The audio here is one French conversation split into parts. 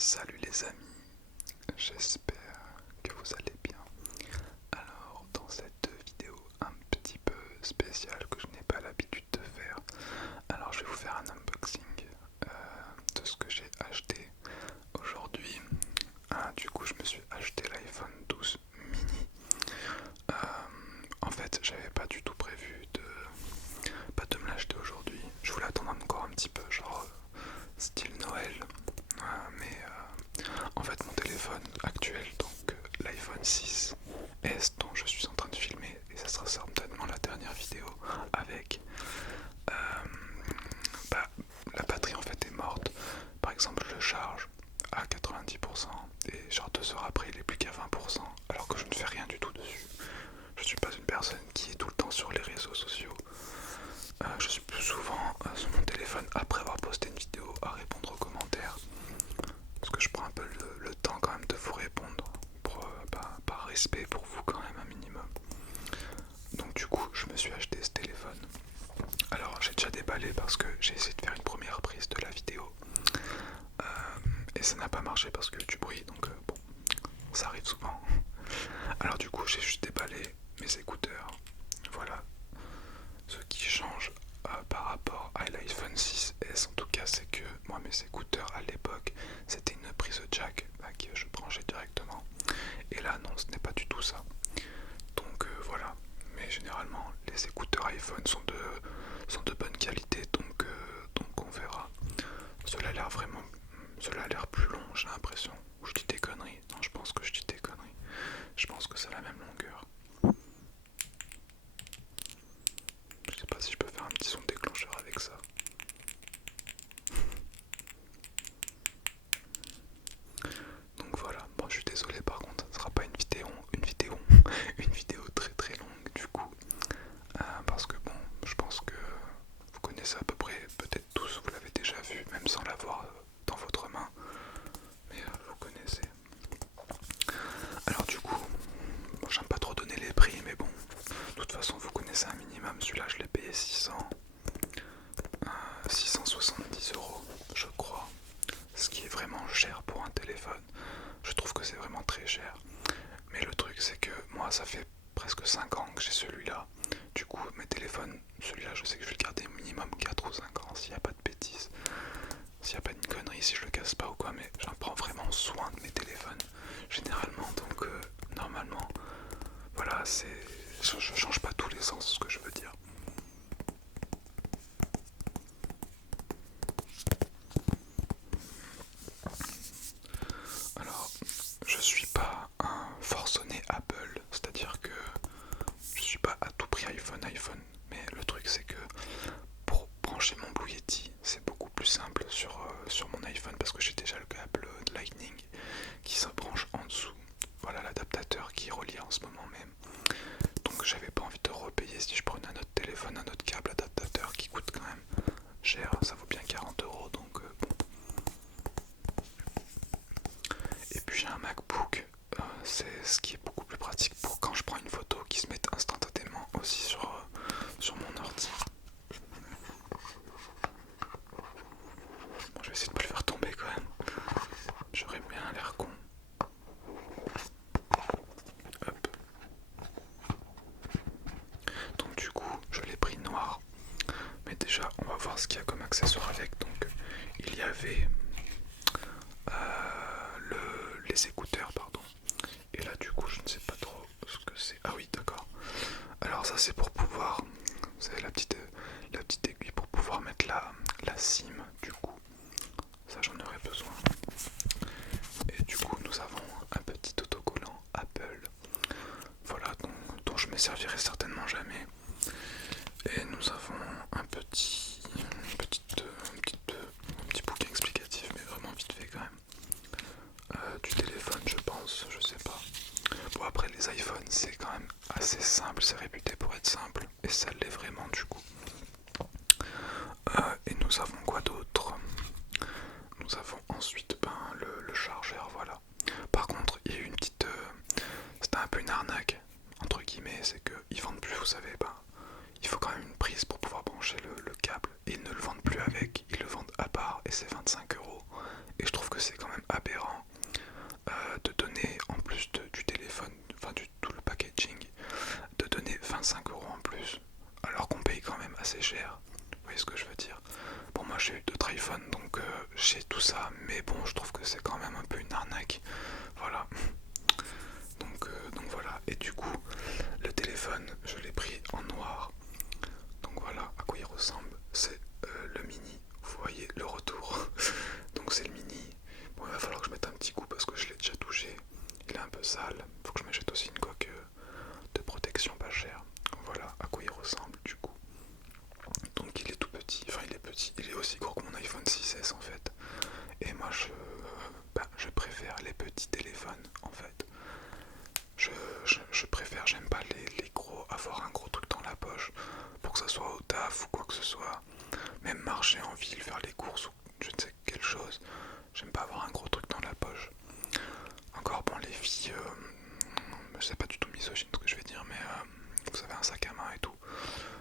Salut les amis, j'espère que vous allez bien. Alors dans cette vidéo un petit peu spéciale que je n'ai pas l'habitude de faire, alors je vais vous faire un unboxing de ce que j'ai acheté aujourd'hui. Du coup je me suis acheté l'iPhone 12 mini. Euh, En fait j'avais pas du tout prévu de me l'acheter aujourd'hui. Je voulais attendre encore un petit peu, genre style Noël. En fait, mon téléphone actuel, donc l'iPhone 6S dont je suis en train de filmer, et ça sera certainement la dernière vidéo avec, euh, la batterie en fait est morte. Par exemple, je le charge à 90% et genre 2 heures après, il est plus qu'à 20%, alors que je ne fais rien du tout dessus. Je suis pas une personne qui est tout le temps sur les réseaux sociaux. Je suis plus souvent sur mon téléphone après avoir posté une vidéo à répondre aux commentaires. Parce que je prends un peu le temps quand même de vous répondre par respect pour vous quand même un minimum. Donc du coup je me suis acheté ce téléphone. Alors j'ai déjà déballé parce que j'ai essayé de faire une première prise de la vidéo et ça n'a pas marché parce que du bruit, donc bon, ça arrive souvent. Alors du coup j'ai juste déballé mes écouteurs. Voilà, ce qui change par rapport à l'iPhone 6S en tout cas, c'est que moi mes écouteurs à l'époque c'était une prise jack que je branchais directement, et là non, ce n'est pas du tout ça. Donc voilà, mais généralement les écouteurs iPhone sont de bonne qualité, donc on verra. Cela a l'air plus long, j'ai l'impression. Ou je dis des conneries. Non, je pense que je dis des conneries. Je pense que c'est la même longueur. Je sais pas si je peux faire un petit son déclencheur avec ça. Donc voilà, bon je suis désolé, par contre ça ne sera pas une vidéo très très longue du coup. Parce que bon, je pense que vous connaissez à peu près, peut-être tous, vous l'avez déjà vu, même sans l'avoir dans votre main. Mais vous connaissez. Alors du coup, bon, j'aime pas trop donner les prix, mais bon, de toute façon vous connaissez un minimum. Celui-là je l'ai payé 670 € je crois. Ce qui est vraiment cher pour un téléphone. Je trouve que c'est vraiment très cher. Mais le truc c'est que moi ça fait presque 5 ans que j'ai celui-là. Du coup mes téléphones, celui-là je sais que je vais le garder minimum 4 ou 5 ans s'il n'y a pas de bêtises. S'il n'y a pas de conneries, si je le casse pas ou quoi, mais j'en prends vraiment soin de mes téléphones généralement, donc normalement voilà, je change pas tous les sens, ce que je veux dire. Alors je suis pas un forcené Apple, c'est-à-dire que je suis pas à tout prix iPhone, mais le truc c'est que pour brancher mon Blue Yeti c'est beaucoup plus simple sur mon iPhone, parce que j'ai déjà le câble Lightning qui se branche en dessous. Voilà l'adaptateur qui est relié en ce moment même. Donc j'avais pas envie de repayer si je prenais un autre téléphone, un autre câble adaptateur qui coûte quand même cher, ça vaut bien 40 € donc bon. Et puis j'ai un MacBook, c'est ce qui est beaucoup plus pratique pour quand je prends une photo qui se met instantanément aussi sur mon ordi. Bon, je vais essayer de pas le faire tomber quand même. J'aurais bien l'air con. Hop. Donc du coup, je l'ai pris noir. Mais déjà, on va voir ce qu'il y a comme accessoire avec. Donc, il y avait les écouteurs, pardon. Et là, du coup, je ne sais pas trop ce que c'est. Ah oui, d'accord. Alors ça, c'est pour pouvoir, vous savez, la petite aiguille pour pouvoir mettre la SIM. Du coup, ça, j'en aurais besoin. Et du coup, nous avons un petit autocollant Apple. Voilà, dont je ne me servirai certainement jamais. Et nous avons un petit bouquin explicatif, mais vraiment vite fait quand même. Du téléphone, je pense, je sais pas. Bon, après les iPhones c'est quand même assez simple, c'est réputé pour être simple, et ça l'est vraiment du coup. Et nous avons quoi d'autre? Nous avons ensuite le chargeur, voilà. Par contre, il y a eu une petite... c'était un peu une arnaque, entre guillemets, c'est qu'ils vendent plus, vous savez, il faut quand même une prise pour pouvoir brancher le câble, et ils ne le vendent plus avec, ils le vendent à part, et c'est 25 €. Et je trouve que c'est quand même aberrant. mais bon, je trouve que c'est quand même un peu une arnaque. Voilà. Donc voilà. Et du coup, le téléphone, je l'ai pris en noir. Donc voilà à quoi il ressemble. C'est le mini. Vous voyez le retour. Donc c'est le mini. Bon, il va falloir que je mette un petit coup parce que je l'ai déjà touché. Il est un peu sale. Faut que je m'achète aussi une coque de protection pas chère. Voilà à quoi il ressemble du coup. Donc il est tout petit. Enfin il est petit. Il est aussi gros que mon iPhone 6S en fait. Et moi je préfère les petits téléphones en fait. Je préfère, j'aime pas les gros, avoir un gros truc dans la poche pour que ça soit au taf ou quoi que ce soit. Même marcher en ville, faire les courses ou je ne sais quelle chose. J'aime pas avoir un gros truc dans la poche. Encore bon, les filles, c'est pas du tout misogyne ce que je vais dire, mais vous avez un sac à main et tout.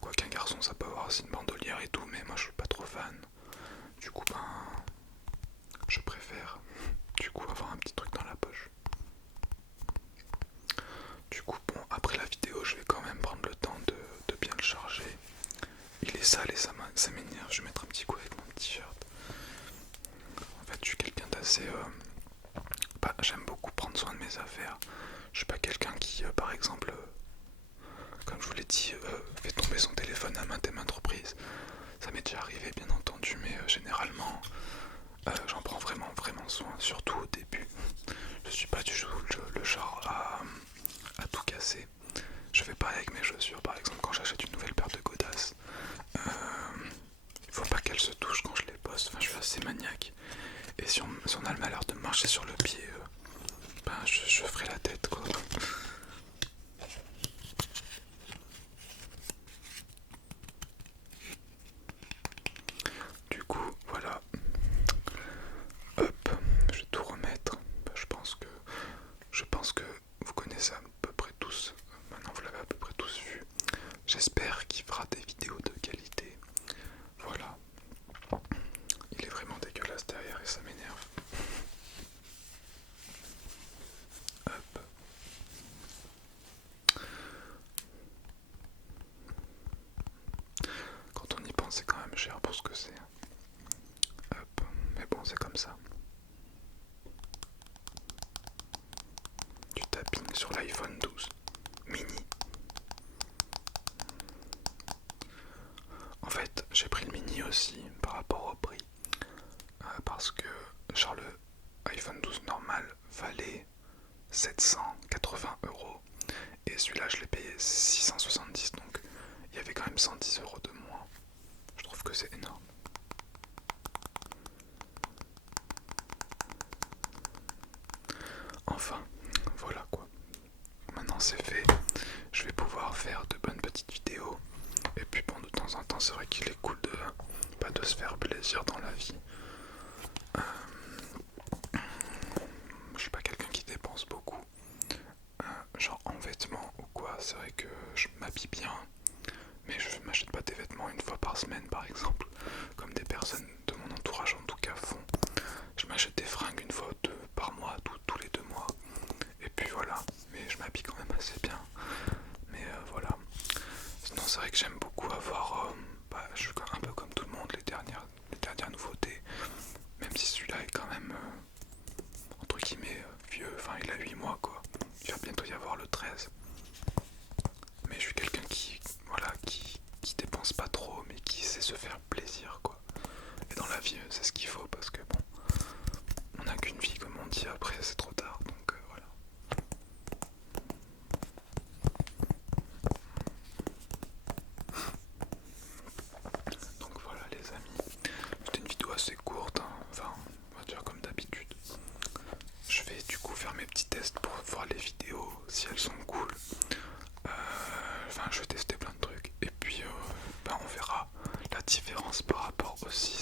Quoi qu'un garçon, ça peut avoir aussi une bandolière et tout, mais moi je suis pas trop fan. Du coup, je préfère du coup avoir un petit truc dans la poche. Du coup, bon, après la vidéo, je vais quand même prendre le temps de bien le charger. Il est sale et ça m'énerve. Je vais mettre un petit coup avec mon t-shirt. En fait, je suis quelqu'un d'assez... j'aime beaucoup prendre soin de mes affaires. Je suis pas quelqu'un qui, par exemple, comme je vous l'ai dit, fait tomber son téléphone à maintes et maintes reprises. Ça m'est déjà arrivé, bien entendu, mais généralement, j'en prends vraiment soin, surtout au début. Je suis pas du tout le genre à tout casser. Je fais pareil avec mes chaussures, par exemple, quand j'achète une nouvelle paire de godasses. Il faut pas qu'elles se touchent quand je les pose. Enfin, je suis assez maniaque. Et si on a le malheur de marcher sur le pied, je ferai la tête quoi. Du coup, voilà. Hop, je vais tout remettre. Je pense que vous connaissez à peu près tous. Maintenant, vous l'avez à peu près tous vu. J'espère qu'il fera des vidéos de qualité. Voilà. Il est vraiment dégueulasse derrière et ça m'énerve. Hop. Quand on y pense, c'est quand même cher pour ce que c'est. Hop. Mais bon, c'est comme ça. Du tapping sur l'iPhone 12 mini. En fait, j'ai pris le mini aussi par rapport au prix. Parce que genre le iPhone 12 normal valait 780 € et celui-là je l'ai payé 670, donc il y avait quand même 110 € de moins. Je trouve que c'est énorme. Enfin, voilà quoi. Maintenant c'est fait, je vais pouvoir faire de bonnes petites vidéos. Et puis bon, de temps en temps c'est vrai qu'il est cool de se faire plaisir dans la vie. Je suis pas quelqu'un qui dépense beaucoup, genre en vêtements ou quoi. C'est vrai que je m'habille bien, mais je m'achète pas des vêtements une fois par semaine par exemple, comme des personnes de mon entourage en tout cas font. Je m'achète des fringues une fois ou deux par mois, tous les 2 mois, et puis voilà. Mais je m'habille quand même assez bien. Mais voilà. Sinon c'est vrai que j'aime beaucoup avoir, je suis un peu comme tout le monde, les dernières nouveautés, même si celui-là est quand même entre guillemets vieux, enfin il a 8 mois quoi. Il va bientôt y avoir le 13. Mais je suis quelqu'un qui dépense pas trop, mais qui sait se faire plaisir quoi. Et dans la vie, c'est ce qu'il faut parce que bon, on n'a qu'une vie comme on dit, après c'est trop tard, donc voilà. Donc voilà les amis, c'était une vidéo assez courte, hein. Enfin on va dire comme d'habitude. Je vais du coup faire mes petits tests pour voir les vidéos, si elles sont cool. Enfin je vais tester plein de trucs et puis on verra la différence par rapport au 6